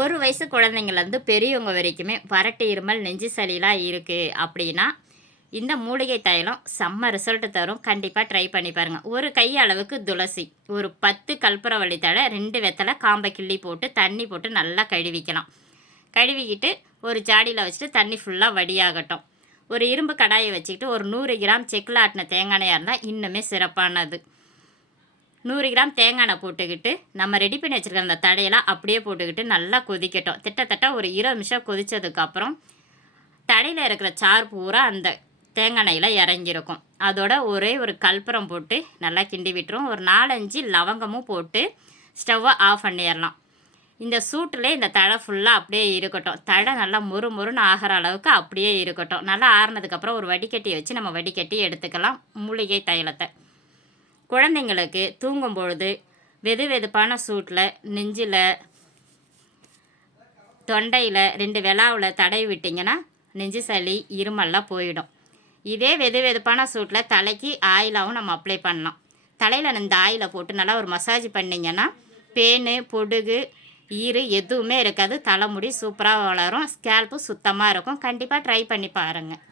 ஒரு வயசு குழந்தைங்கள்லேருந்து பெரியவங்க வரைக்குமே வறட்டு இருமல் நெஞ்சு சளிலாம் இருக்குது அப்படின்னா இந்த மூலிகை தைலம் செம்ம ரிசல்ட் தரும். கண்டிப்பாக ட்ரை பண்ணி பாருங்கள். ஒரு கை அளவுக்கு துளசி, ஒரு 10 கற்பூரவள்ளி தழை, 2 வெத்தலை, காம்பை கிள்ளி போட்டு தண்ணி போட்டு நல்லா கழுவிக்கலாம். கழுவிக்கிட்டு ஒரு ஜாடியில் வச்சுட்டு தண்ணி ஃபுல்லாக வடியாகட்டும். ஒரு இரும்பு கடாயை வச்சுக்கிட்டு ஒரு 100 கிராம் செக்கில் ஆட்டின தேங்காய் எண்ணெயாக இருந்தால் இன்னுமே சிறப்பானது. 100 கிராம் தேங்காய் எண்ணெய் போட்டுக்கிட்டு நம்ம ரெடி பண்ணி வச்சுருக்க அந்த தடையெல்லாம் அப்படியே போட்டுக்கிட்டு நல்லா கொதிக்கட்டும். கிட்டத்தட்ட ஒரு 20 நிமிஷம் கொதித்ததுக்கப்புறம் தடையில் இருக்கிற சாறு பூரா அந்த தேங்காய் எண்ணெயில் இறங்கியிருக்கும். அதோட ஒரே ஒரு கற்பூரம் போட்டு நல்லா கிண்டி விட்டுரும். ஒரு 4-5 லவங்கமும் போட்டு ஸ்டவ்வை ஆஃப் பண்ணிடலாம். இந்த சூட்டில் இந்த தழை ஃபுல்லாக அப்படியே இருக்கட்டும். தழை நல்லா முறுமுறுன்னு ஆகிற அளவுக்கு அப்படியே இருக்கட்டும். நல்லா ஆறுனதுக்கப்புறம் ஒரு வடிகட்டியை வச்சு நம்ம வடிகட்டி எடுத்துக்கலாம் மூலிகை தைலத்தை. குழந்தைங்களுக்கு தூங்கும் பொழுது வெது வெதுப்பான சூட்டில் நெஞ்சில், தொண்டையில், 2 விலாவில் தடவி விட்டிங்கன்னா நெஞ்சு சளி இருமல்லாம் போயிடும். இதே வெது வெதுப்பான சூட்டில் தலைக்கு ஆயிலாகவும் நம்ம அப்ளை பண்ணலாம். தலையில் இந்த ஆயிலை போட்டு நல்லா ஒரு மசாஜ் பண்ணிங்கன்னா பேனு, பொடுகு, ஈறு எதுவுமே இருக்காது. தலைமுடி சூப்பராக வளரும். ஸ்கேல்ப்பு சுத்தமாக இருக்கும். கண்டிப்பாக ட்ரை பண்ணி பாருங்கள்.